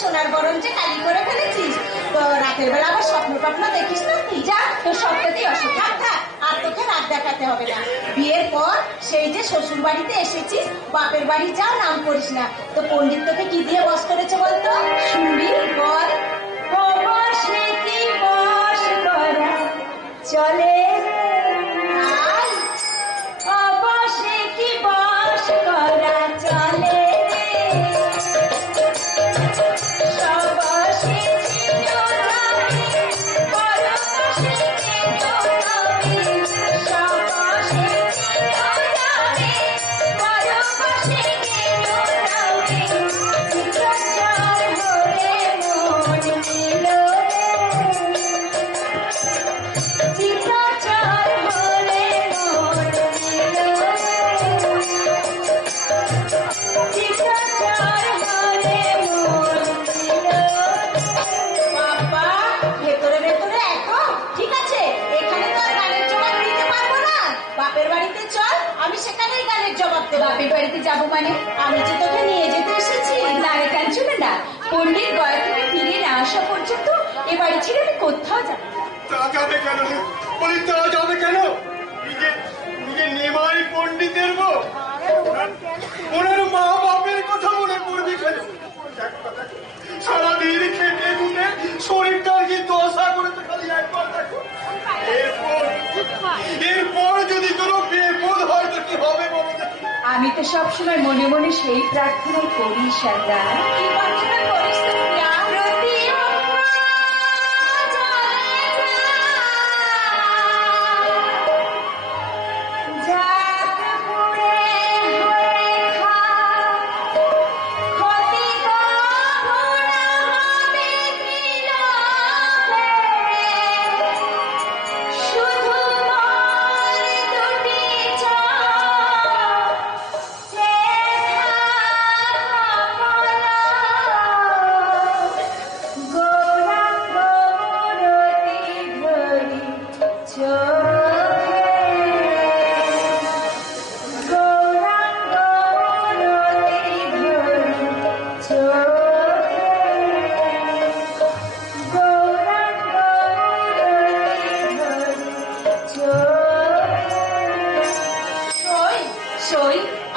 সোনার বরণ যে কালি করে ফেলেছিস, তো রাতের বেলা আবার স্বপ্ন টপ্ন দেখিস না? যা, তোর সবটাতেই অসুখ। থাক থাক, আর তোকে রাত দেখাতে হবে না। বিয়ের পর সেই যে শ্বশুর বাড়িতে এসেছিস, বাপের বাড়ি যাও নাম করিস না। তো পণ্ডিত তোকে কি দিয়ে বস করেছে বলতো? শুনবি? বল। বসে কি বস করা চলে, অবশ্যই কি বস করা চলে, বাপের বাড়িতে যাবো মানে? আমি যে তোকে নিয়ে যেতে এসেছি। না রে কাঞ্চনা না, পণ্ডিত গয়া থেকে ফিরে না আসা পর্যন্ত এ বাড়ি ছেড়ে আমি কোথাও যাবো না। তা যাবে কেন? বলি তা যাবে কেন? নিজে নিমাই পণ্ডিতের বউ, ওনার মা বাপের কথা মনে পড়বি কেন? সারাদিন খেটে খুঁটে শরীরটা কি দশা করেছে খালি একবার দেখো। এরপর যদি কোনো বিপদ হয় তো কি হবে বলো দেখি? আমি তো সবসময় মনে মনে সেই প্রার্থনা করি। সাদা কি প্রার্থনা করিস?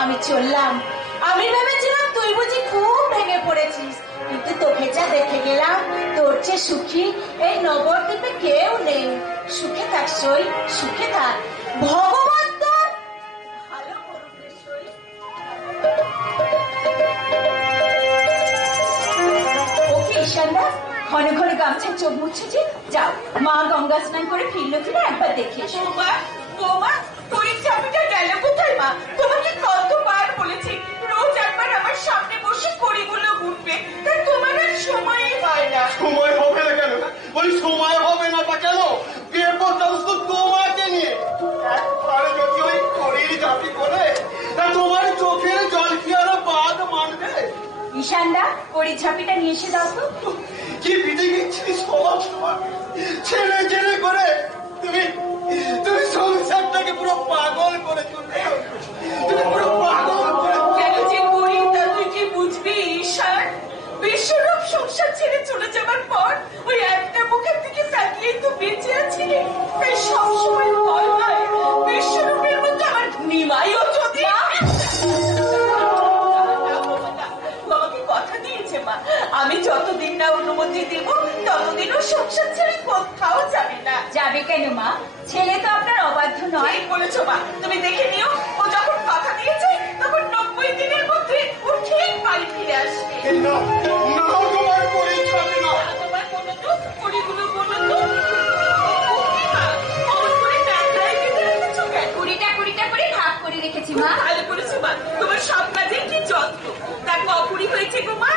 আমি চললাম। আমি ভেবেছিলাম তুই বুঝি খুব ভেঙে পড়েছিস, কিন্তু তোকে যা দেখে গেলাম তোর চেয়ে সুখী এই নবদ্বীপে কেউ নেই। সুখে থাক সই, সুখে থাক। ভগবান তোর ভালো করুক রে সই। ওকে ঈশানদা, ঘন ঘন গামছায় চোখ মুছেছি। যাও, মা গঙ্গা স্নান করে ফিরলো কিনা একবার দেখে এসো। বৌমা, তোর চাবিটা গেল কোথায়? মা তোমাকে কতবার বলেছি রোজ একবার আমার সামনে বসে কড়িগুলো গুনবে, তাই তোমার আর সময়ই হয় না। সময় হবে না কেন? বলি সময় হবে না তা কেন? বিপদ তো তোমাকে নিয়ে। একবার যদি ওই কড়ির জাতি করে তা তোমার চোখের জল কি আরো বাদ মানবে? ঈশানদা, কড়ি ছাপিটা নিয়ে এসে দাও তো। কি বিধি গেছি সবার সময় ছেলে ছেলে করে তুমি সংসারটাকে পুরো পাগল করে চলবে। তুমি পুরো পাগল করে কেন যে করি তা তুই কি বুঝবি ঈশান? বিশ্বরূপ সংসার ছেড়ে চলে যাবার পর ওই একটা মুখের দিকে তাকিয়েই তো বেঁচে আছিলি। তাই সবসময় ভয় হয় বিশ্বরূপের মধ্যে আমার নিমাইও যদি। বাবাকে কথা দিয়েছে মা, আমি যতদিন না অনুমতি দেব ততদিনও সংসার ছেড়ে কোথাও যাবে না। যাবে কেন মা? ছেলে তো আপনার অবাধ্য নয়। বলেছো মা, তুমি দেখে নিও ও যখন কথা দিয়েছে তখন 90 দিনের মধ্যে ও ঠিক বাড়ি ফিরে আসবে। তোমার কড়ি ছাপে না। তোমার কোনো তো কড়িগুলো বলো তো। কুড়িটা করে ভাগ করে রেখেছি মা। ভালো করেছো মা, তোমার সব কাজে কি যত্ন। তার কুড়ি হয়েছে গো মা?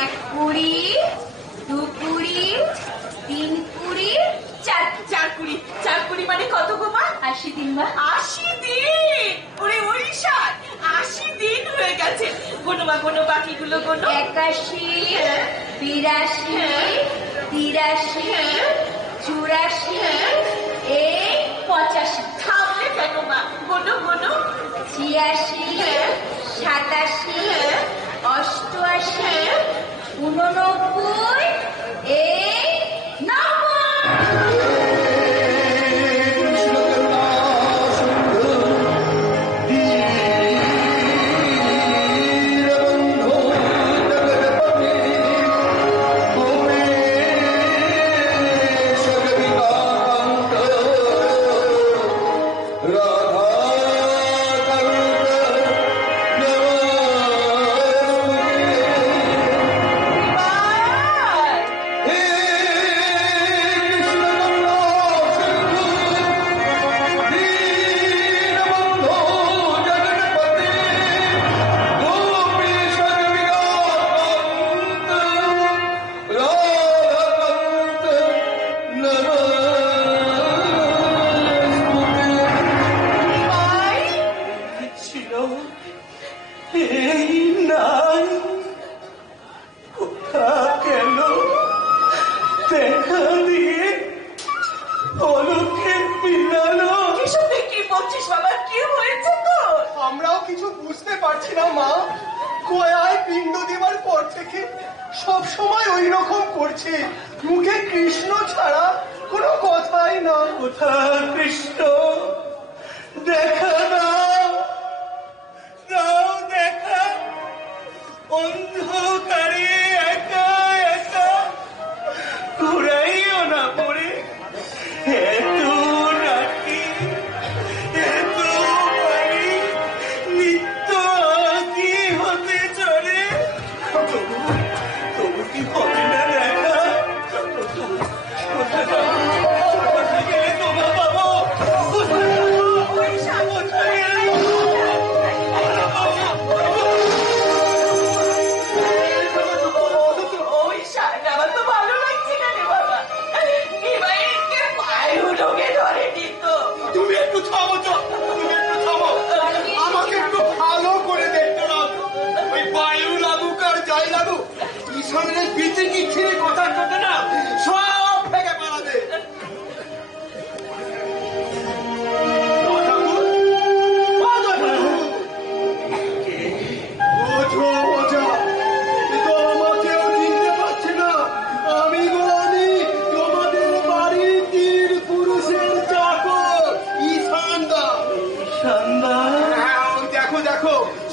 এক কুড়ি, দু কুড়ি, তিন কুড়ি, চার কুড়ি। 4 কুড়ি মানে কত গো মা? 80 দিন মা। 80 দিন? ওরে ওড়িশার 80 দিন হয়ে গেছে। গোনো মা, গোনো বাকিগুলো গোনো। 81, 82, 83, 84, 85। থামলে কেন মা? গোনো গোনো। 86, 87, 88, 89, এই 90। আমরাও কিছু বুঝতে পারছি না মা। গয়ায় পিণ্ড দেবার পর থেকে সব সময় ওই রকম করছে, মুখে কৃষ্ণ ছাড়া কোনো কথাই না। কোথা কৃষ্ণ, দেখা দাও, দাও দেখা, অন্ধকারে একা একা ঘুরাইও না পড়ে, এত রাখি এত বাড়ি নিত্য আদি হতে চলে, তবু কি হবে না দেখা? কোথায় যাবো? কোথায় গেলে তোমার পাবো? কোথায় যাবো? কোথায় গেলে ওই শাড়ি আমার তো ভালো লাগছে না রে বাবা। নিমাইকে পায়েও ঢোকে ধরেনি তো। তুমি একটু থামো তো, তুমি একটু থামো, আমাকে একটু ভালো করে দেখতে দাও। ওই বায়ু লাগুক আর যাই লাগুক, ঈশানের বিচে কি ছিঁড়ে কথা কথা না সব থেকে পালাবে।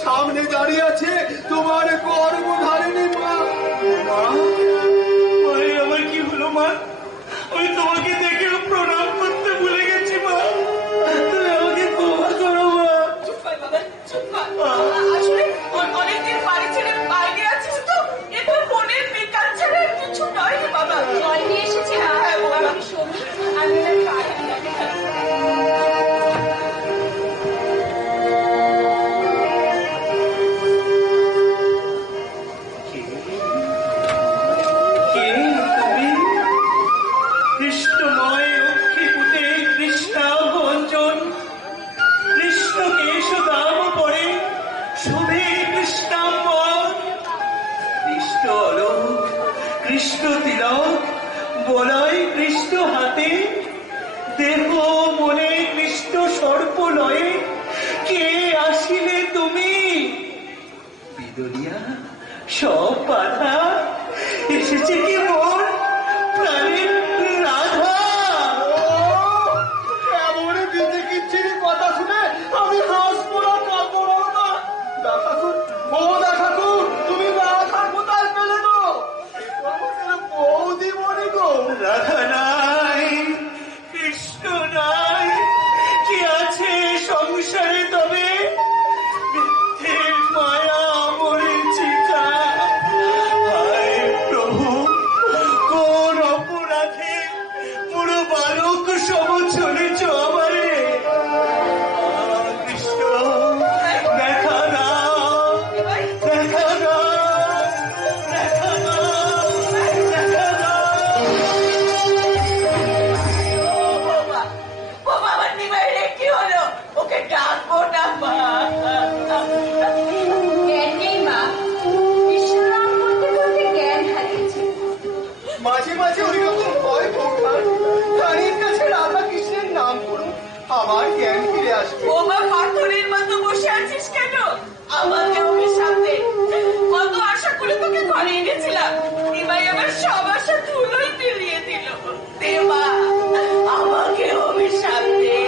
সামনে দাঁড়িয়ে আছে তোমার গর্ভধারিণী মা। আমার কি হলো মা? আমি তোমাকে দেখে প্রণাম করতে ভুলে গেছি মা, তুমি আমাকে ক্ষমা করো মা। চুপ কর বাবা, চুপ কর। আসলে অনেকদিন বাড়ি ছেড়ে বাইরে আছিস তো, এ তোর মনের বিকাল ছাড়া আর কিছু নয় রে বাবা। জল নিয়ে এসেছি। হ্যাঁ বাবা, আমি শোনি, আমি কৃষ্ণময় লক্ষ্মীপুটে কৃষ্ণা ভঞ্জন, কৃষ্ণ কেশ দাম পড়ে শুভে কৃষ্ণাম্বর, কৃষ্ণ অলোক কৃষ্ণ তিলক বলয় কৃষ্ণ হাতে, দেহ মনে কৃষ্ণ সর্প লয়ে, কে আসিলে তুমি? বিদরিয়া সব বাধা এসেছে কি মোর প্রাণের রাধা? এমন বিধি কিচ্ছিরি কথা শুনে আমি হাসবো না, কাঁদবো না। দেখাকুন, ও দেখাকুন, তুমি রাধা কোথায় পেলে গো? আমাদের বৌদি মনে গো। রাধা নাই, কৃষ্ণ নাই, কি আছে সংসারে তবে? মিথ্যের মায়া মরীচিকা। হায় প্রভু, কোন অপরাধে পুরো বালক সম চলেছ আমারে? কৃষ্ণ দেখা দাও, দেখা দাও, দেখা দাও, দেখা দাও। বাবা, বাবা আমার নিমাইরে কি হলো? ওকে ডাকবো না মা। জ্ঞান নেই মা, কৃষ্ণনাম বলতে বলতে জ্ঞান হারিয়েছে। মাঝে মাঝে ওই রকম হয় বৌঠান, রানীর কাছে রাধা কৃষ্ণের নাম করুন, আমার জ্ঞান ফিরে আসবে। ও মা, পাথরের মতো বসে আছিস কেন? আমাকে অভিশাপ দে। কত আশা করে তোকে ঘরে আর এনেছিলাম নিমাই আমার সব আশা ধুলোয় মিলিয়ে দিল। দেবা আমাকে অভিশাপ দে।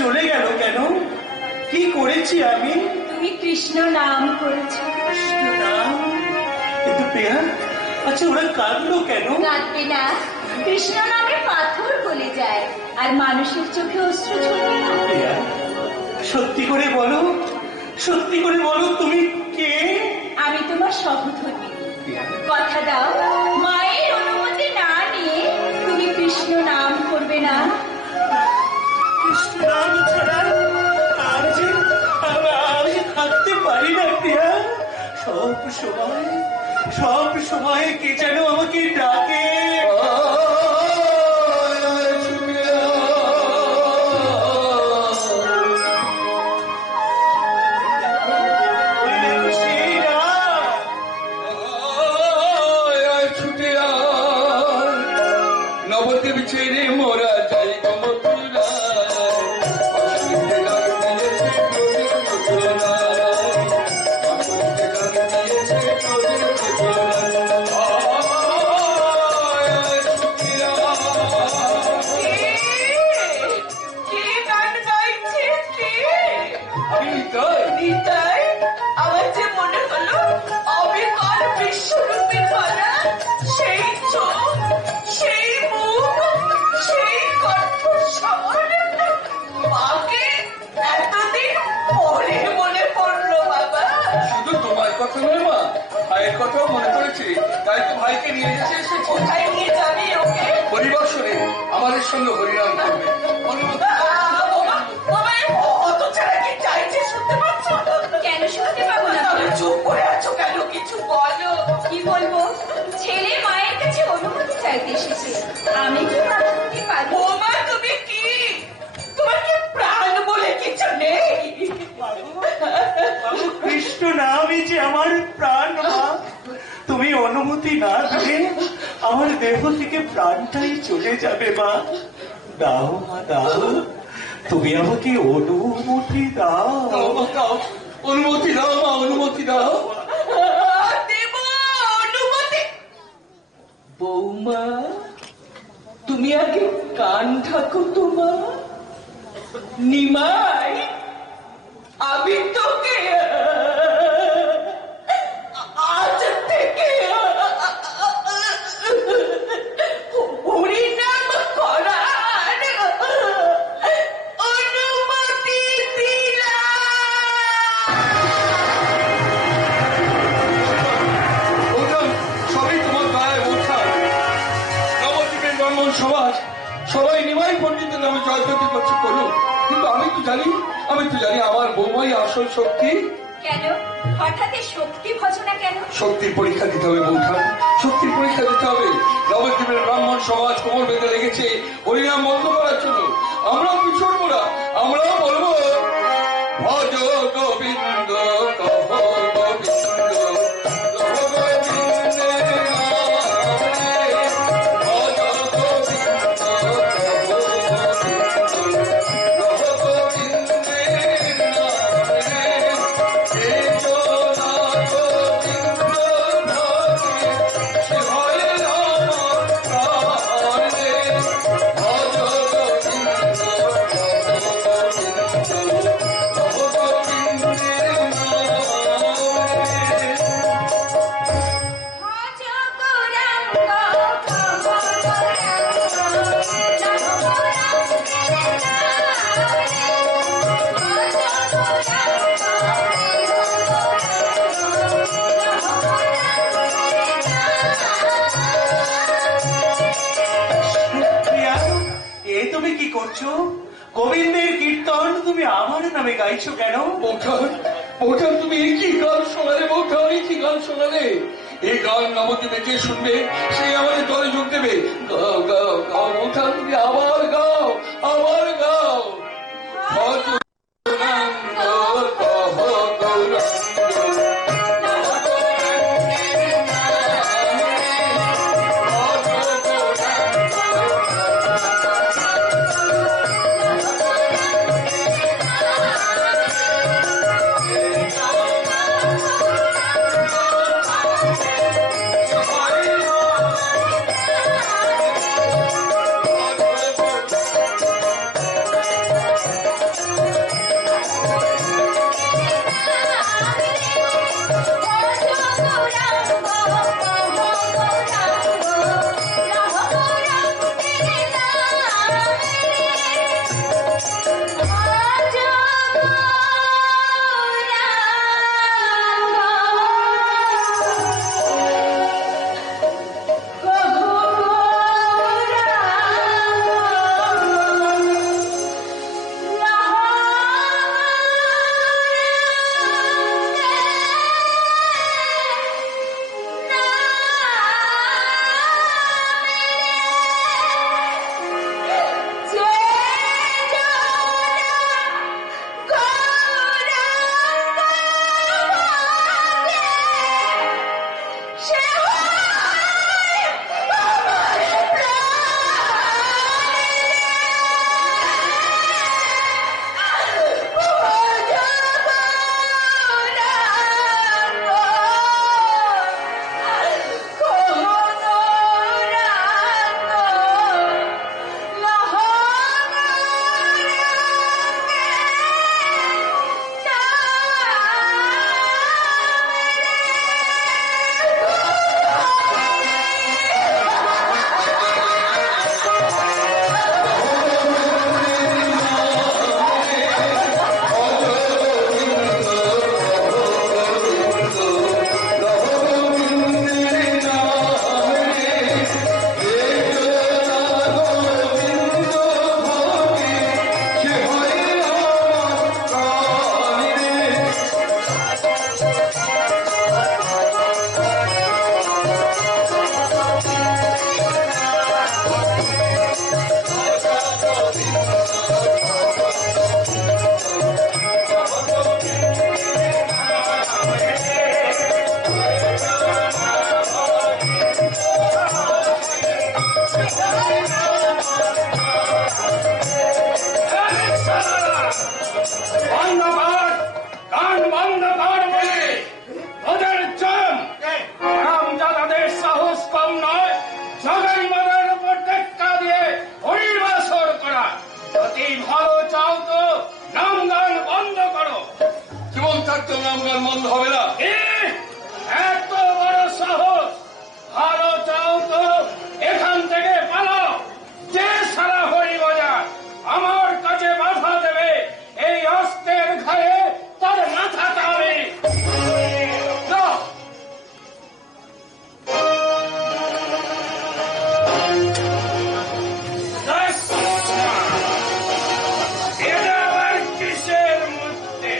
চলে গেল কেন? কি করেছি আমি? তুমি কৃষ্ণ নাম করেছো। কৃষ্ণ নাম? কিন্তু প্রিয়া, আচ্ছা ওরা কাঁদলো কেন? কাঁদবে না, কৃষ্ণ নামে পাথর গলে যায় আর মানুষের চোখে অশ্রু ঝরবে না। প্রিয়া, সত্যি করে বলো, সত্যি করে বলো তুমি কে? আমি তোমার সহধর্মী। কথা দাও, মায়ের অনুমতি না নিয়ে তুমি কৃষ্ণ নাম করবে না। কৃষ্ণ নাম ছাড়া আমি থাকতে পারি না প্রিয়া। সব সময় কে যেন আমাকে ডাকে। নবদ্বীপ ছেড়ে মোরা যাই কথাও মনে পড়েছে, তাই তো ভাইকে নিয়ে যেতে এসেছি। কোথায় নিয়ে যাবে ওকে? পরিবর্ষণে আমাদের সঙ্গে হরিনাম করবে। কেন শুনতে পাবো না? চুপ করে আছো কেন? কিছু বলো। কি বলবো? ছেলে মায়ের কাছে অনুমতি চাইতে এসেছে, আমি কি অনুমতি পাবো? মা তুমি কি, তোমার কি প্রাণ বলে কিছু নেই? কৃষ্ণ নামই যে আমার প্রাণ। মা, তুমি অনুমতি না দিলে আমার দেহ থেকে প্রাণটাই চলে যাবে। মা দাও, মা দাও, তুমি আমাকে অনুমতি দাও। অনুমতি দাও মা, অনুমতি দাও। দেব অনুমতি। বৌমা থাকো তোমা। নিমাই, আমি তোকে আজ থেকে হরিনাম করার অনুমতি দিলাম। বৌঠান, সবই তোমার গায়ে বৌঠান। নবদ্বীপের ব্রাহ্মণ সমাজ সবাই নিমাই পণ্ডিতের নামে জয়পতি করছে করুন, কিন্তু আমি তো জানি আমার বৌমাই আসল শক্তি। কেন হঠাৎ শক্তি ভজনা কেন? শক্তির পরীক্ষা দিতে হবে বৌঠান, শক্তির পরীক্ষা দিতে হবে। নবদ্বীপের ব্রাহ্মণ সমাজ কোমর বেঁধে লেগেছে হরিনাম বন্ধ করার জন্য। আমরাও পিছন মোড়া, আমরাও বলবো ভজ গোবিন্দ কহ গোবিন্দ কহ গোবিন্দের নামে, ভজ গোবিন্দ কহ গোবিন্দের নামে, যে জনা গোবিন্দ ধরে সে হয় আমার প্রাণে, ভজ গোবিন্দ প্রিয়া, এ তুমি কি করছো? গোবিন্দের কীর্তন তুমি আমার নামে গাইছো কেন? বৌঠান তুমি কি গান শোনালে? বৌঠান কি গান শোনালে? এই গান নবদ্বীপে যে শুনবে সে আমাদের দলে যোগ দেবে। গাও গাও গাও বৌঠান, তুমি আবার গাও, আবার গাও। ভজ গৌরাঙ্গ কহ গৌরাঙ্গ গান বন্ধ হবে না। এত বড় সাহস! ভালো চাও তো এখান থেকে পালাও। যে সারা হরি বাজার আমার কাছে বাধা দেবে, এই অস্ত্রের ঘায়ে তার মাথাটা আমি যাও। এটা আবার কিসের মধ্যে?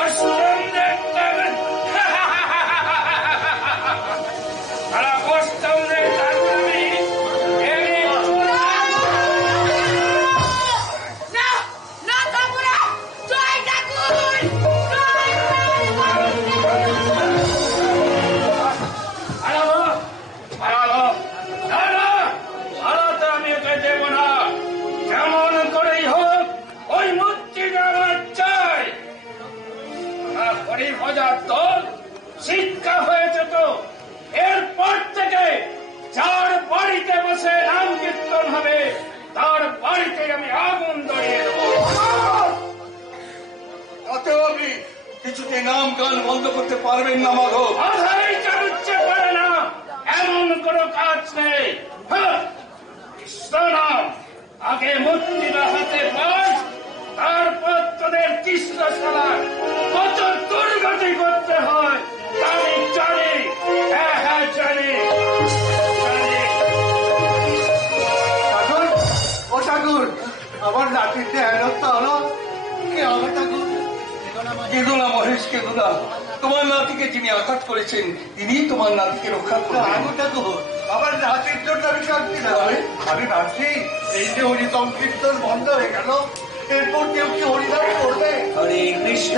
অষ্টম দেখতে সারা অষ্টম দেখতে না না ঠাকুরা, জয় ঠাকুর, আমি একে দেব না। যেমন করেই হোক ওই মূর্তিটা আমার চাই। হরিভজার দল শিক্ষা হয়েছে তো, এরপর থেকে যার বাড়িতে বসে নাম কীর্তন হবে তার বাড়িতে আমি আগুন ধরিয়ে দেবো। তাতেও আপনি কিছুতে নাম গান বন্ধ করতে পারবেন না মাধব। বাধাই চালুচ্ছে পারে না এমন কোনো কাজ নেই। হ্যাঁ, কৃষ্ণ নাম আগে মূর্তিটা হাতে পাস, তারপর তোদের কৃষ্ণশালা কত দুর্গতি করতে হয় আমি জানি। হ্যাঁ হ্যাঁ জানি জানি। ঠাকুর, ও ঠাকুর, আমার নাতিতে হেনস্থা হলো। কে আমার ঠাকুর? কেঁদো না মহেশ, কেঁদো না। তোমার নাতিকে যিনি আঘাত করেছেন তিনি তোমার নাতিকে রক্ষা করবেন। আমি ঠাকুর, আমার নাতির জন্য আমি কাঁদছি না। আমি ভাবছি এই যে হরি সংকীর্তন বন্ধ হয়ে গেল, এরপর কেউ কি হরিনাম করবে? হরে কৃষ্ণ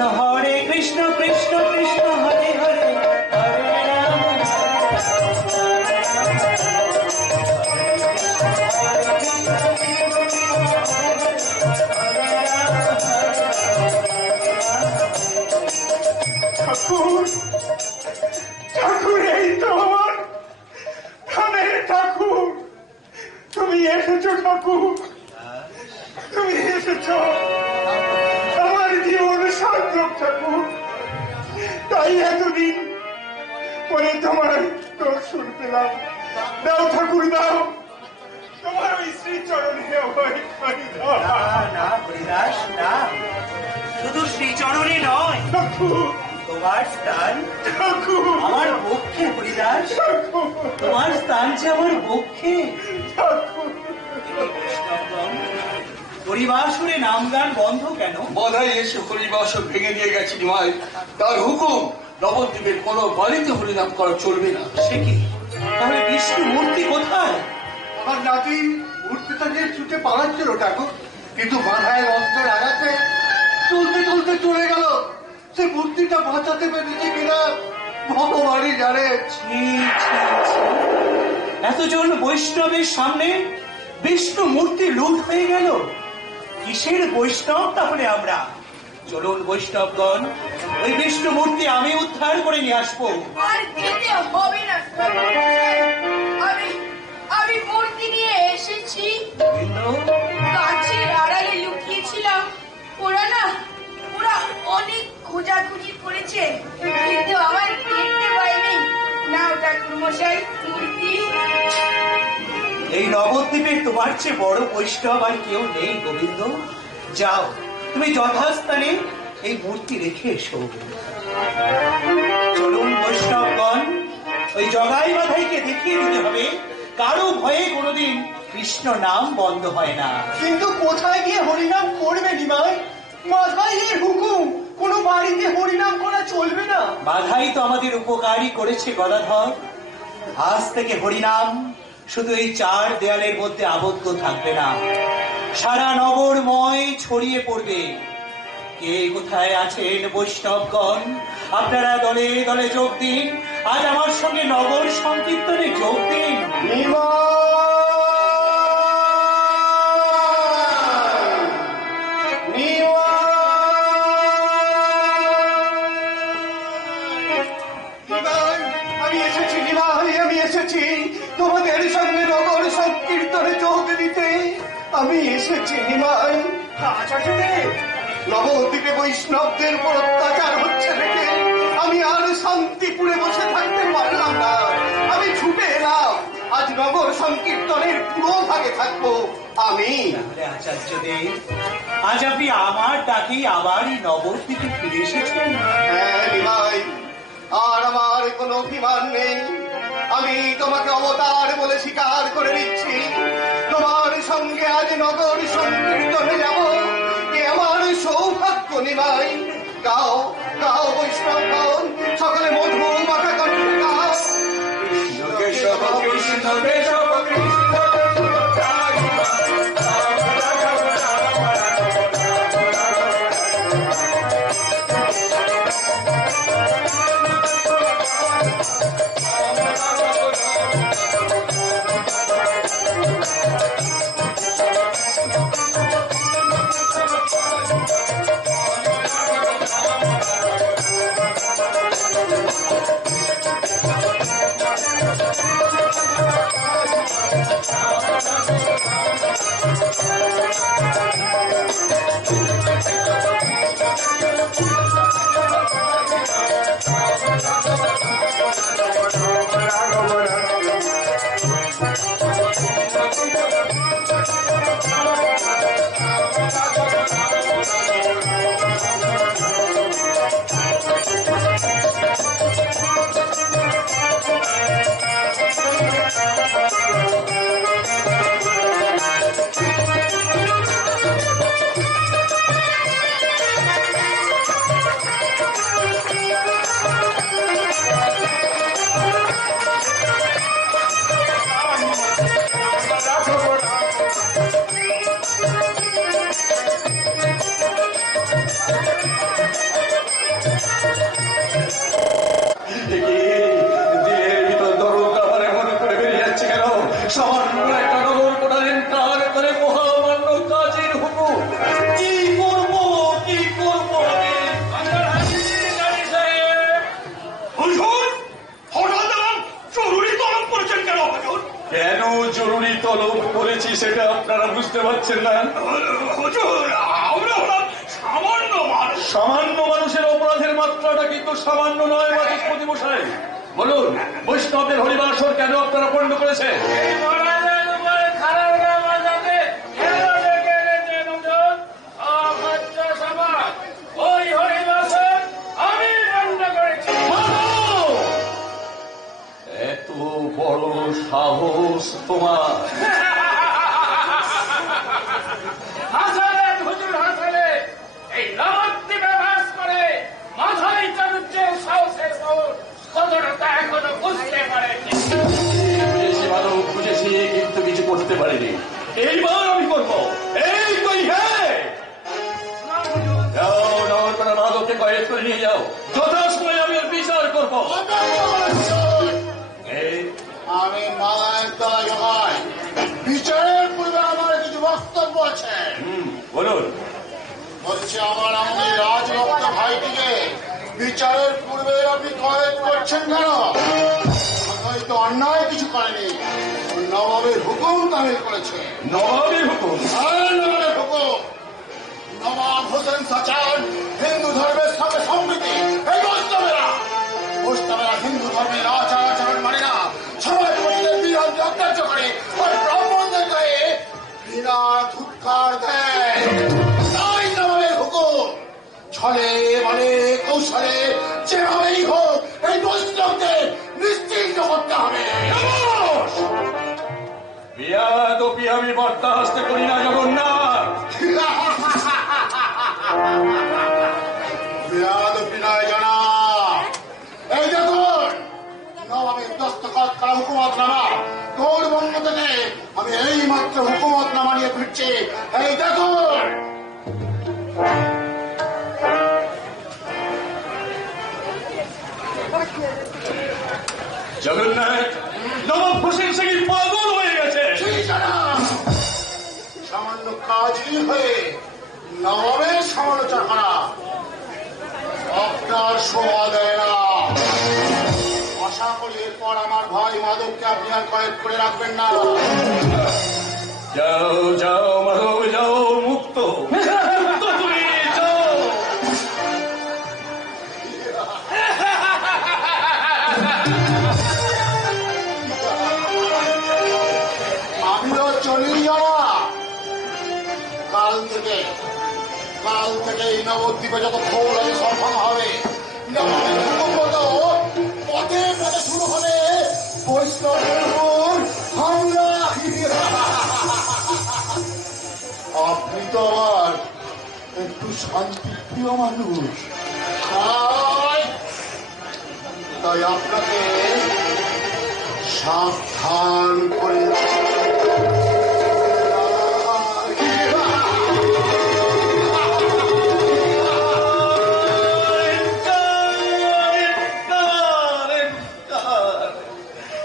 কৃষ্ণ কৃষ্ণ হরে হরে, হরে রাম ঠাকুর, ঠাকুর, এই তো আমার প্রাণের ঠাকুর, তুমি এসেছো ঠাকুর, তুমি এসেছো। আমার জীবন সার্থক ঠাকুর, তাই এতদিন পরে তোমার দর্শন পেলাম। দাও ঠাকুর দাও, তোমার ওই শ্রীচরণে না হরিদাস না, শুধু শ্রীচরণে নয়, তোমার স্থান আমার বক্ষে। হরিদাস, তোমার স্থান যে আমার বক্ষে। হরিবাসরে নাম গান বন্ধ কেন? বাধাই এসে হরিবাস ভেঙে দিয়ে গেছে নিমাই। তার হুকুম, নবদ্বীপের কোনো বাড়িতে হরিনাম করা চলবে না। সে কি, তাহলে বিষ্ণু মূর্তি কোথায়? আমার নাতি মূর্তিটাকে ছুটে পালাচ্ছিল ঠাকুর, কিন্তু মাথায় অস্ত্রের আঘাতে চলতে চলতে চলে গেল। সে মূর্তিটা বাঁচাতে পেরেছে কিনা ভগবানই জানে। ছি, ছি, ছি। এতজন বৈষ্ণবের সামনে বিষ্ণু মূর্তি লুট হয়ে গেল। কিসের বৈষ্ণব তাহলে আমরা? চলুন বৈষ্ণবগণ, ওই বিষ্ণু মূর্তি আমি উদ্ধার করে নিয়ে আসবো। আর যেতে হবে না। আমি আমি মূর্তি নিয়ে এসেছি। কিন্তু গাছের আড়ালে লুকিয়েছিলাম। ওরা অনেক খোঁজাখুঁজি করেছে, কিন্তু আমার দেখতে পাইনি। নাও ঠাকুর মশাই মূর্তি। এই নবদ্বীপে তোমার চেয়ে বড় বৈষ্ণব আর কেউ নেই গোবিন্দ। যাও, তুমি যথাস্থানে এই মূর্তি রেখে এসো। চলুন বৈষ্ণবগণ, ওই জগাই মাধাইকে দেখিয়ে দিতে হবে কারো ভয়ে কোনোদিন কৃষ্ণ নাম বন্ধ হয় না। কিন্তু কোথায় গিয়ে হরিনাম করবে নিমাই? মাথায় এর হুকুম, কোনো বাড়িতে হরিনাম করা চলবে না। বাধাই তো আমাদের উপকারই করেছে গদাধর। আজ থেকে হরিনাম শুধু এই চার দেয়ালের মধ্যে আবদ্ধ থাকবে না, সারা নগরময় ছড়িয়ে পড়বে। কে কোথায় আছেন বৈষ্ণবগণ, আপনারা দলে দলে যোগ দিন। আজ আমার সঙ্গে নগর সংকীর্তনে যোগ দিন। আমি এসেছি তোমাদের সঙ্গে নগর সংকীর্তনে যোগ দিতে। আমি এসেছি নিমাই। নবদ্বীপে বৈষ্ণবদের উপর অত্যাচার হচ্ছে দেখে শান্তিপুরে বসে থাকতে পারলাম না, আমি ছুটে এলাম। আজ নগর সংকীর্তনের পুরো ভাগে থাকবো আমি। তাহলে আচার্যদেব, আজ আপনি আমার ডাকে আবার এই নবদ্বীপে ফিরে এসেছেন? হ্যাঁ নিমাই, আর আমার কোনো অভিমান নেই। আমি তোমাকে অবতার বলে স্বীকার করে নিচ্ছি। তোমার সঙ্গে আজ নগর সংকীর্তনে যাব, এ আমার সৌভাগ্য নিমাই। গাও গাও বৈষ্ণব গান, সকালে মধু মাখা কণ্ঠে গাও। কেশব কৃষ্ণ কেশব কৃষ্ণ সেটা আপনারা বুঝতে পারছেন না? সামান্য মানুষের অপরাধের মাত্রাটা কিন্তু সামান্য নয় বাচস্পতি মশাই। বলুন, বৈষ্ণবদের হরিবাসর কেন আপনারা পণ্ড করেছেন? এত বড় সাহস তোমার! বুঝেছি, কিন্তু কিছু করতে পারিনি। এইবার আমি করবো। এই তুই মাধবকে কয়েদ করে নিয়ে যাও, যথাসময় আমি ওর বিচার করবো। আমি মালায়ের দ্বারা জমাই বিচারের পূর্বে আমার কিছু বক্তব্য আছে। বলুন। বলছি, আমার আমাদের রাজভক্ত ভাইটিকে বিচারের পূর্বে আপনি কয়েদ করছেন কেন? হয়তো অন্যায় কিছু করেনি, নবাবের হুকুম তামিল করেছে। নবাবের হুকুম? নবাবের হুকুম। নবাব হোসেন সাচান হিন্দু ধর্মের সাথে সম্প্রীতি। এই বৈষ্ণবেরা হিন্দু ধর্মের আচার আচরণ মানে না, সমাজ মন্দিরের বিরোধী অত্যাচার করে ওই ব্রাহ্মণদের গায়ে বিরাট উৎকার দেয়। তাই নবাবের হুকুম, ছলে বলে কৌশলে যেভাবেই হোক এই বৈষ্ণবদের নিশ্চিন্ত করতে হবে। বিয়াদপি আমি বরদাস্ত করি না জগন্নাথ। বিয়াদপি নয় জানা, এই দেখুন নবাবের দস্তখত করা হুকুমতনামা। গৌরবঙ্গ থেকে আমি এই মাত্র হুকুমতনামা নিয়ে ফিরছি। এই দেখুন। জগন্নাথ, নবাব হোসেন সিং পাগল হয়ে গেছে। সামান্য কাজই হয়ে নবাবের সমালোচনা করা আপনার শোভা দেয় না। আশা করি এরপর আমার ভাই মাধবকে আপনি আর কয়েদ করে রাখবেন না। যাও যাও মাধব, যাও, মুক্ত তুমি যাও। থেকে এই নবদ্বীপে যত খোল আছে সব ভাঙা হবে। নবদ্বীপের হুকুম মতো পথে পথে শুরু হবে বৈষ্ণবের উপর হামলা। আপনি তো আমার একটু শান্তিপ্রিয় মানুষ, তাই আপনাকে সাবধান করে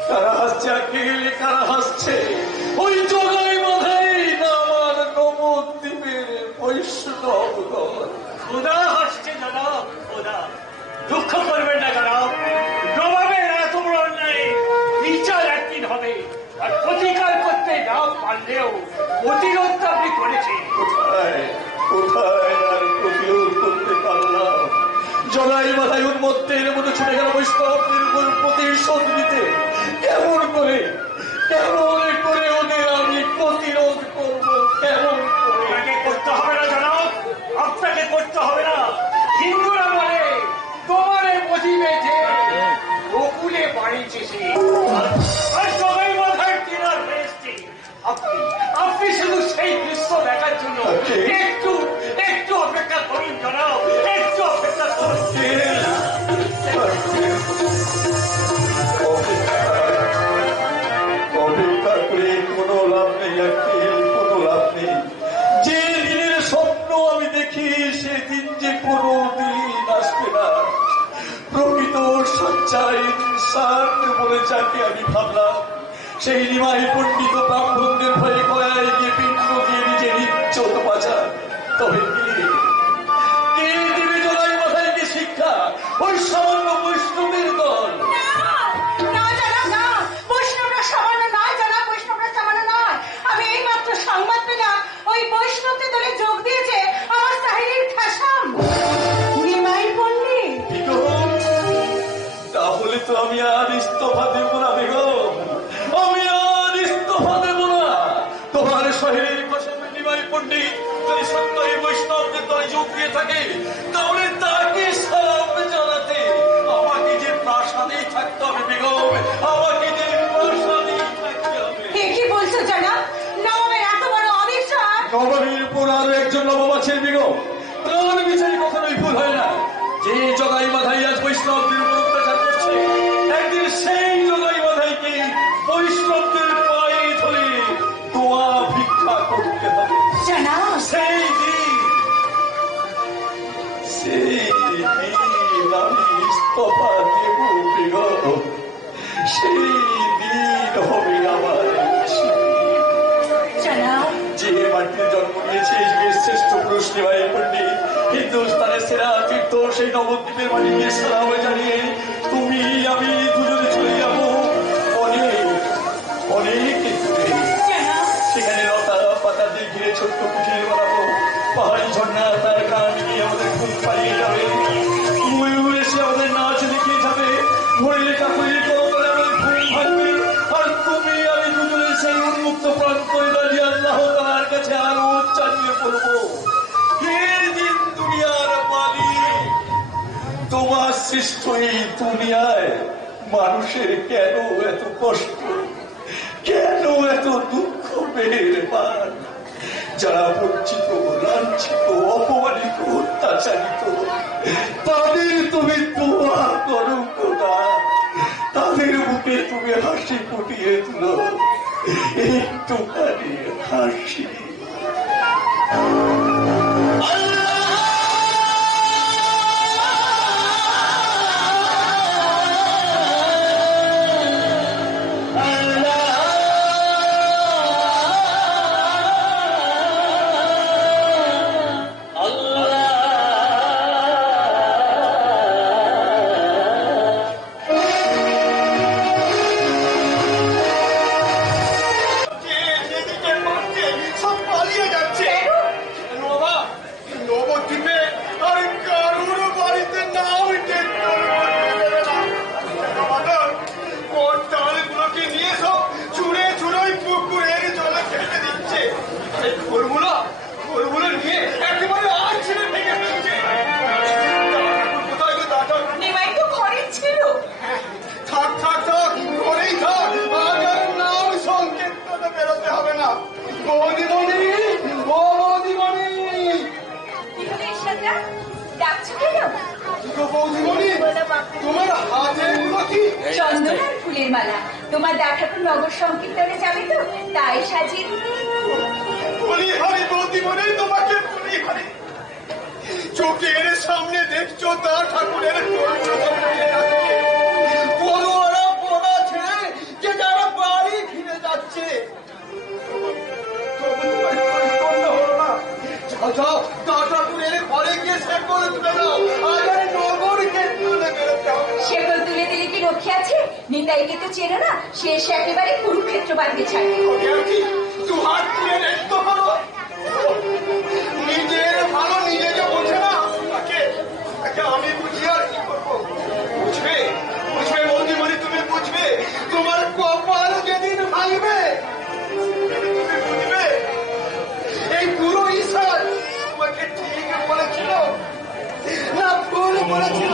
কারা হাসছে, আঁকে গেলে কারা হাসছে? ওই জগাই মাথায় না আমার নবদ্বীপের বৈষ্ণবগণ। খোদা হাসছে জনাব, খোদা। দুঃখ করবেন না জনাব, নবাবের এত বড় অন্যায় বিচার একদিন হবে। আর প্রতিকার করতে না পারলেও প্রতিরোধ আপনি করেছেন। কোথায় কোথায় আর প্রতিরোধ করতে পারলাম? জগাই মাথায় উন্মত্তের মতো ছুটে গেল বৈষ্ণবদের উপর প্রতিশোধ নিতে। কেমন করে ওদের আমি প্রতিরোধ করবো? কেমন করে? আপনাকে করতে হবে না জনাব, আপনাকে করতে হবে না। হিন্দুরা বলে তোমারে বুঝিবে যে গোকুলে বাড়িছে সে, আর সবাই মাথায় কেনার হয়েছে আপনি। আপনি শুধু সেই দৃশ্য দেখার জন্য একটু একটু অপেক্ষা করুন জনাব, একটু অপেক্ষা করুন। অপেক্ষা করে কোনো লাভ নেই, কোনো লাভ নেই। যে দিনের স্বপ্ন আমি দেখি সেদিন যে কোনো দিন আসবে না। প্রকৃত সচ্চাই ইনসান বলে যাকে আমি ভাবলাম, সেই নিমাই পণ্ডিত ব্রাহ্মণদের ভয়ে গয়ায় গিয়ে পিণ্ড দিয়ে নিজের ইজ্জত বাঁচান। তবে কে দেবে জগাই মাথায় কি শিক্ষা? ওই সামান্য বৈষ্ণবের দল। না জানা না, বৈষ্ণবরা সামান্য নয় জানা, বৈষ্ণবরা সামান্য নয়। আমি এই মাত্র সংবাদ পেলাম ওই বৈষ্ণবদের দলে যোগ দিয়েছে আমার সাহিরের খাসাম নিমাই পণ্ডিত। বেগম, তাহলে তো আমি আর ইস্তফা দেব না বেগম, আমি আর ইস্তফা দেব না। তোমার শহরের খাসামের নিমাই পণ্ডিত যদি সত্যই বৈষ্ণবদের দলে যোগ দিয়ে থাকে, তাহলে তাকে সালাম জানাতে আমাকে যে প্রাসাদেই থাকতে হবে বেগম, আমাকে যে প্রাসাদেই থাকতে হবে। কি বলছো জানা? নবাবের এত বড় অবিশ্বাস। নবাবের উপর আরো একজন নবাব আছেন বেগম, প্রাণ বিচারে কখনোই ভুল হয় না। যে জগাই মাথায় আজ বৈষ্ণবদের উপর অত্যাচার করছে, একদিন সেই জগাই মাথাইকে বৈষ্ণবদের পায়ে ধরে দোয়া ভিক্ষা করতে হবে। জানা সেই দিন আমি ইস্তফা দেব বেগম, সেই দিন হবে আমার জানা যে মাটিতে জন্ম নিয়েছে যুগের শ্রেষ্ঠ পুরুষ নিমাই পণ্ডিত, হিন্দুস্তানের সেরা তীর্থ সেই নবদ্বীপের মাটিকে সালাম জানিয়ে তুমি আমি দুজনে চলে যাবো অনেক অনেক দূরে। সেখানে লতা পাতা দিয়ে ঘিরে ছোট্ট কুটির বানাবো, পাহাড়ি ঝর্ণা তার গান গিয়ে আমাদের ঘুম পালিয়ে যাবে, ময়ূর এসে আমাদের নাচ দেখিয়ে যাবে, ভোরের কাকুরির কলতলে আমাদের ঘুম ভাঙবে। আর তুমি আমি দুজনে সেই উন্মুক্ত প্রাণ করে দাঁড়িয়ে আল্লাহ তাআলার কাছে আরো উচ্চারিয়ে পড়বো, হে দিন দুনিয়ার মালিক, তোমার সৃষ্ট এই দুনিয়ায় মানুষের কেন এত কষ্ট, কেন এত দুঃখ মেহেরবান? যারা বঞ্চিত, লাঞ্ছিত, অপমানিত, অত্যাচারিত, তাদের তুমি দোয়া করো খোদা, তাদের মুখে তুমি হাসি ফুটিয়ে তুলো, একটুখানি হাসি। তোমার হাতে এগুলো কি? চন্দন আর ফুলের মালা। তোমার দেখাতো নগর সংকীর্তনে যাবে তো, তাই সাজিয়ে দিতে। বলি হয় বৌদি বলেই তোমাকে বলি হয়, চোখের সামনে দেখছো তা ঠাকুরের পড়ুয়ারা পড়া ছেড়ে যে যারা বাড়ি ফিরে যাচ্ছে, ঠাকুরের ঘরে গিয়ে সে করে তুলে দাও, আগে নগরকে তুলে বেরোতে হবে। সেগুলো তুলে দিলে কি রক্ষে আছে? নিতাইকে তো চেনো না, সে এসে একেবারে কুরুক্ষেত্র বাঁধতে ছাড়বে। দু হাত তুলে নৃত্য করো, নিজের ভালো নিজে যে বোঝে না, তাকে আমি বুঝি আর কি করবো? বুঝবে বুঝবে বৌদি বলি, তুমি বুঝবে তোমার কপাল যেদিন ভাঙবে তুমি বুঝবে। এই পুরো ঈশ্বর তোমাকে ঠিক বলেছিল না ভুল বলেছিল?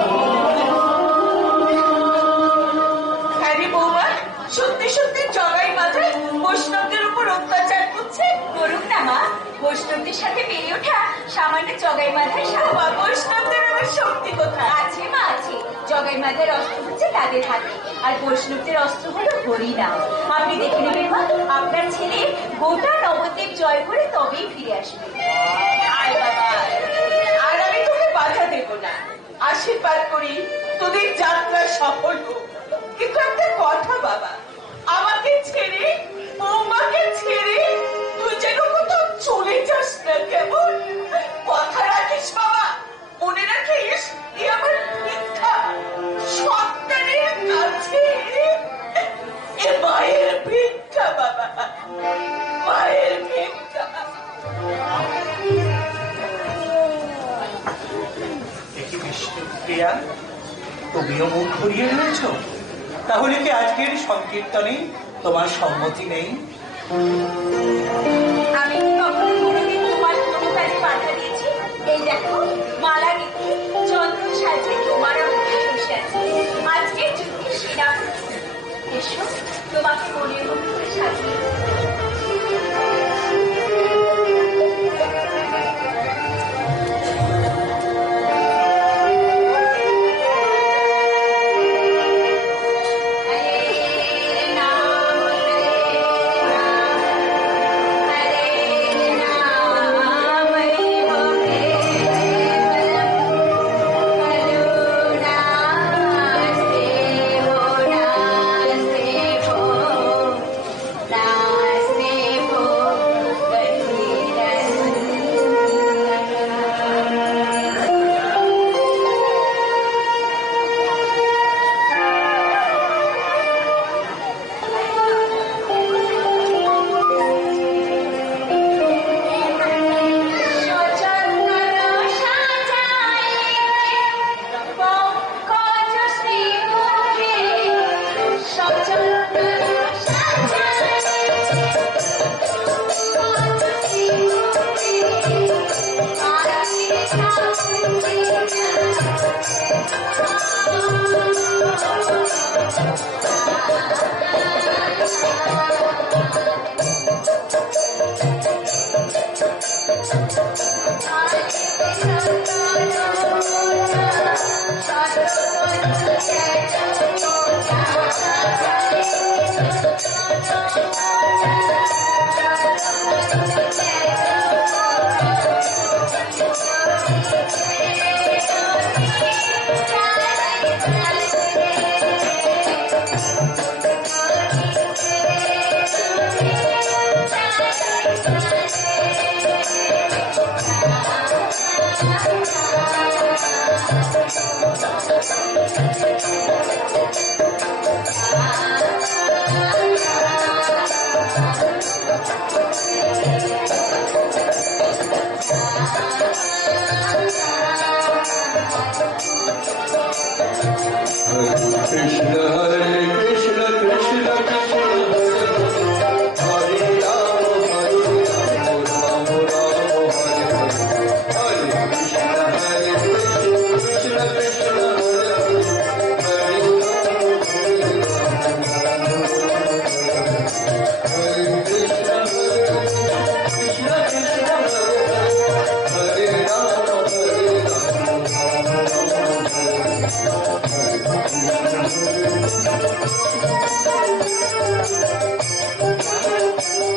আরে বৌমা, সত্যি সত্যি জগাই মাথায় বৈষ্ণবদের উপর অত্যাচার করছে। করুক না মা, বৈষ্ণবদের সাথে বেড়ে ওঠা সামান্য জগাই মাথায় সাহবা। বৈষ্ণবদের আবার শক্তি কোথায়? আছে মা আছে। জগাই মাথার অস্ত্র হচ্ছে তাদের হাতে, আর বৈষ্ণবদের অস্ত্র হলো হরিনাম। আপনি দেখে নেবেন মা, আপনার ছেলে গোটা নবদ্বীপ জয় করে তবেই ফিরে আসবে। আয় বাবা, আর আমি তোকে বাধা দেব না, আশীর্বাদ করি তোদের যাত্রা সফল হোক। কিন্তু একটা কথা বাবা, আমাকে ছেড়ে, বৌমাকে ছেড়ে তুই যেন কোথাও চলে যাস না, কেমন? কথা রাখিস বাবা, মনে রাখিস এ আমার ভিক্ষা সন্তানের কাছে, এ মায়ের ভিক্ষা বাবা, মায়ের ভিক্ষা। দেখি বিষ্ণুপ্রিয়া, তুমিও মুখ ঘুরিয়ে রয়েছ, তাহলে কি আজকের সংকীর্তনে তোমার সম্মতি নেই? আমি কি কখনো কোনোদিন তোমার কোনো কাজে বাধা দিয়েছি? এই দেখো, মালা গেঁথে চন্দ্র সাজিয়ে তোমার মুখে বসে আছে। আজকে যুদ্ধে সেনাপতি এসো, তোমাকে মনের মতো করে সাজিয়ে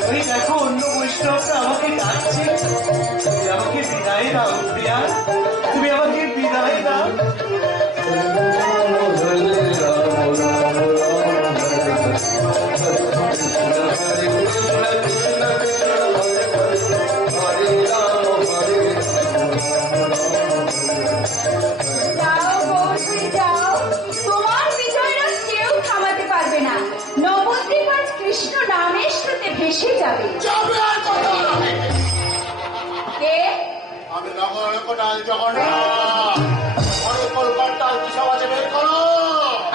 ওই দেখো অন্য বৈষ্ণবরা আমাকে ডাকছে, তুমি আমাকে বিদায় দাও প্রিয়া, তুমি আমাকে বিদায় দাও। যাও বৌদি যাও, তোমার বিজয়রা কেউ থামাতে পারবে না। নবদ্বীপ আজ কৃষ্ণ নামের স্রোতে ভেসে যাবে। যাবে আর কথা নয়। কে? আমি নগর কোটাল জগন্নাথ, কলকাতার কি সমাজে বের করো।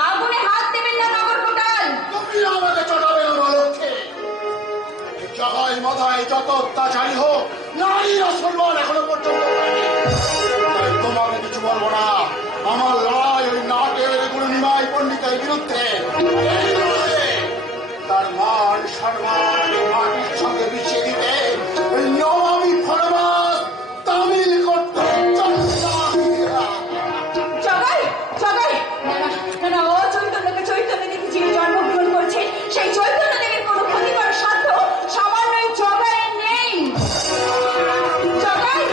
আগুনে হাত দেবেন না নগরকোটাল। তুমি আমাকে চটাবে লক্ষ্যে। জগাই মদায় যত অত্যাচারী হোক, নারীরা সম্মান এখনো পর্যন্ত পায়নি। তাই তোমাকে কিছু বলবো না। আমার লড়াই ওই নাটের গুরু নিমাই পণ্ডিতের বিরুদ্ধে। এই লড়াইয়ে তার মান সম্মান মাটির সঙ্গে মিশিয়ে দিতে ওই নবাবী ফরমাস তামিল করতে জগাই জগাই, না না না না, ও চৈতন্যকে চৈতন্য দেবী যিনি জন্মগ্রহণ করছেন, সেই চৈতন্য দেবীর কোনো ক্ষতি করার সাধ্য সামান্য এই জগাইয়ের নেই। জগাই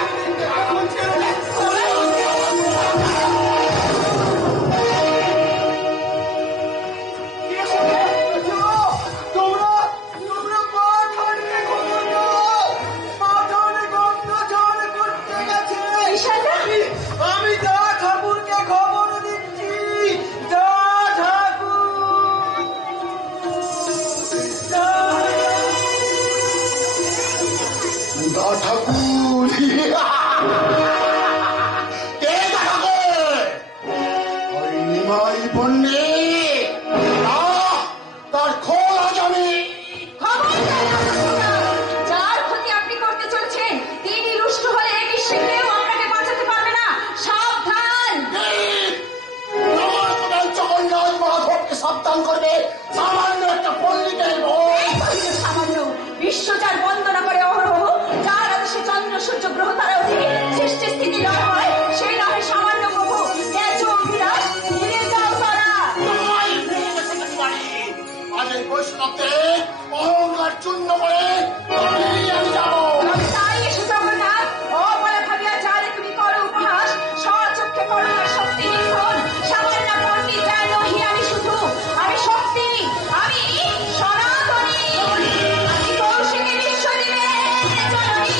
আমি যা ঠাকুরকে খবর দিচ্ছি, যা ঠাকুর, ঠাকুর কে ঠাকুর? ওই নিমাই পণ্ডিত, তার খোলা জমি। যার ক্ষতি আপনি করতে চলছেন, তিনি রুষ্ট হলে বিশ্বে কেউ আপনাকে বাঁচাতে পারবে না। সাবধান। জগন্নাথ মাধবকে সাবধান করবে সামান্য একটা পণ্ডিতের বই। সামান্য বিশ্ব যার বন্দনা করে অহরহ, যার আদেশে চন্দ্র সূর্য গ্রহ তারা ওঠে, সৃষ্টি স্থিতি লয় হয়, সেই নহে সামান্য প্রভু ন্যায্য অভিলাষ ধীরে যাও তারা। আজ এই বৈষ্ণবদের অহংকার চূর্ণ করে আমি যাবো। তাই এসে জগন্নাথ অবলা ভাবিয়া যারে তুমি করো উপহাস, স্বচক্ষে করো তার শক্তি নিধন। সামান্য পণ্ডিত যার নহি আমি শুধু, আমি শক্তি, আমি সনাতনী, আমি কৌশিকী বিশ্বদেবের জননী।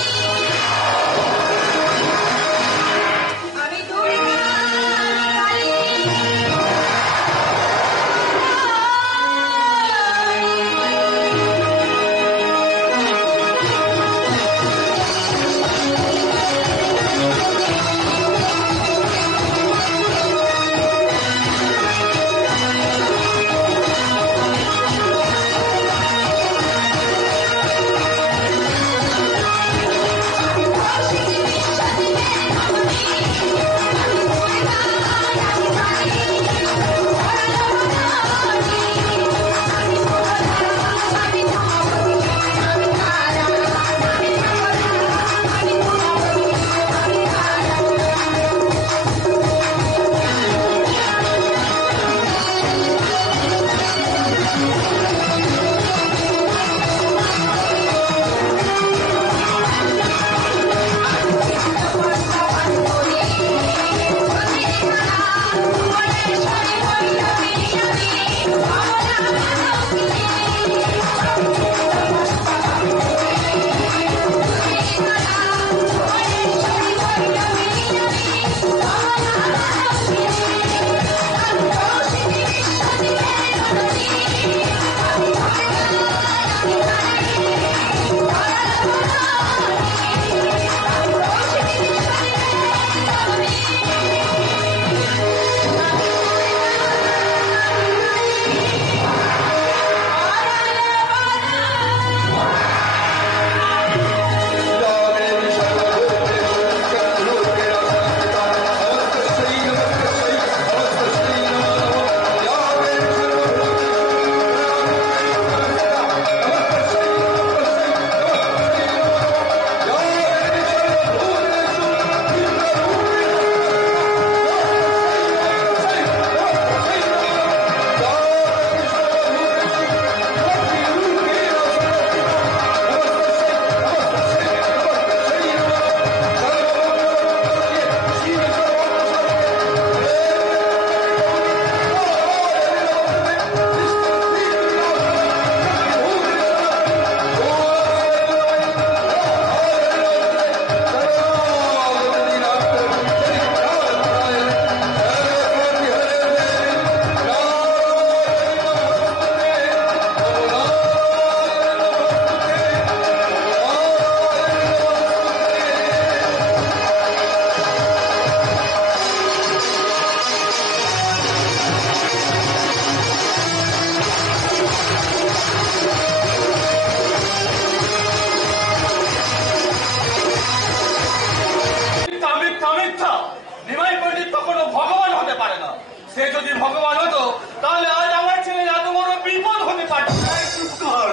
সে যদি ভগবান হতো তাহলে আজ আমার ছেলে এত বড় বিপদ হতে পারত না। চুপ কর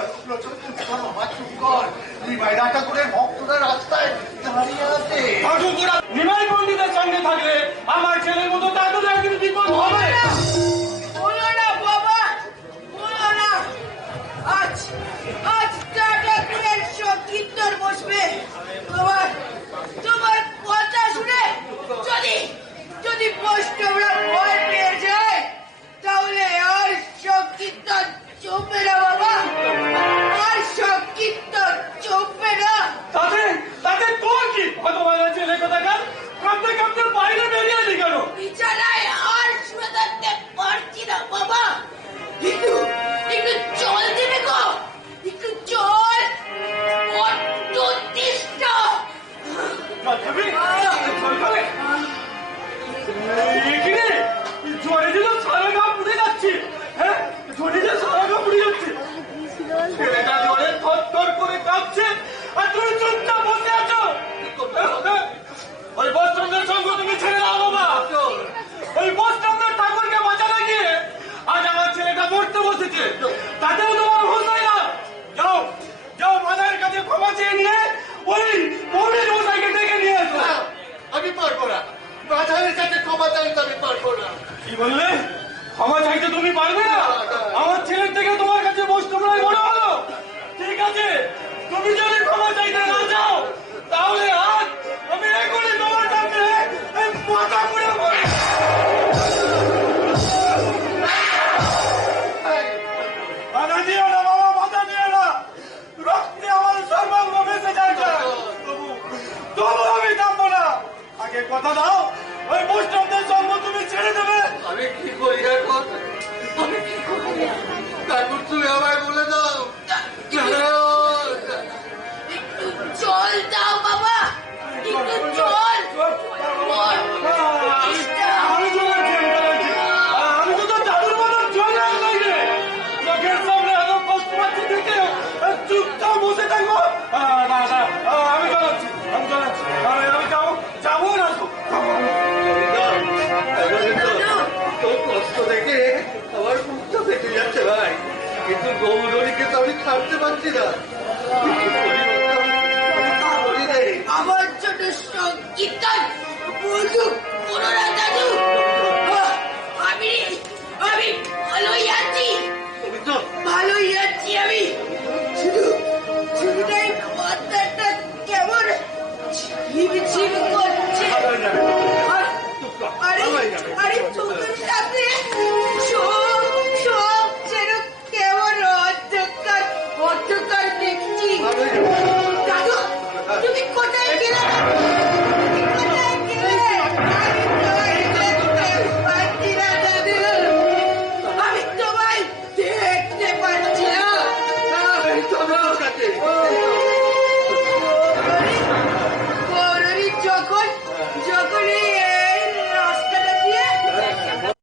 বাবা, চুপ কর। নিমাই ঠাকুরের ভক্তরা রাস্তায় দাঁড়িয়ে আছে। নিমাই পণ্ডিতের সঙ্গে থাকলে আমার ছেলের মতো তাদের একদিন বিপদ হবে। বলো না বাবা, বলো না। আজ আজ ঠাকুরের সংকীর্তন বসবে। তোমার কথা শুনে যদি বৈষ্ণবরা ভয় পেয়ে যায় তাহলে আর সংকীর্তন চলবে না বাবা, আর সংকীর্তন চলবে না। তাতে তোর কি? হতভাগা ছেলে কোথাকার, কাঁদতে কাঁদতে বাইরে বেরিয়ে এলি কেন? বিছানায় আর শুয়ে থাকতে পারছি না বাবা, একটু জল দেবে গো, একটু জল, বড্ড তেষ্টা। জ্বরে দিল সারা গা পুড়ে যাচ্ছে। হ্যাঁ, জ্বরে দিল সারা গা পুড়ে যাচ্ছে। ছেলেটা জ্বরে থর করে কাঁপছে আর তুমি চুপচাপ বসে আছো। ওই বৈষ্ণবদের সঙ্গ তুমি ছেড়ে দাও বাবা। ওই বৈষ্ণবদের ঠাকুরকে বাঁচাতে গিয়ে আজ আমার ছেলেটা মরতে বসেছে, তাতেও তোমার ভুল হয় না। যাও যাও, মাদার কাছে ক্ষমা চেয়ে নিয়ে ওই মৌলিক মশাইকে ডেকে নিয়ে আসো। আমি পারবো না, বাজারের কাছে ক্ষমা চাইতে আমি পারবো না। কি বললে? ক্ষমা চাইতে তুমি পারবে না? আমার ছেলের থেকে তোমার কাছে বৈষ্ণবরাই বড় হলো। ঠিক আছে, তুমি যদি ক্ষমা চাইতে না যাও তাহলে আজ আমি এখনই তোমার সামনে মাথা পুড়ে পড়ি। বাধা দিও না বাবা, বাধা দিও না। রক্তে আমার সর্বাঙ্গ বেঁচে যায়। তবু আমি থামবো না। আগে কথা দাও, ওই বৈষ্ণবদের সঙ্গ তুমি ছেড়ে দেবে। আমি কি করি এখন? আমি কি করি? ঠাকুর তুমি আমায় বলে দাও। একটু জল দাও বাবা, একটু জল। আমি তো দাদুর মতো চলে আসলাম রে। লোকের সামনে এত কষ্ট পাচ্ছি দেখে চুপচাপ বসে থাকবো? আমি চালাচ্ছি। আমি যাবো না। তোর কষ্ট দেখে আমার মুখটা ফেটে যাচ্ছে ভাই, কিন্তু গৌরীকে তো আমি ছাড়তে পারছি না। আমার জন্য সংকীর্তন বন্ধু করো না দাদু।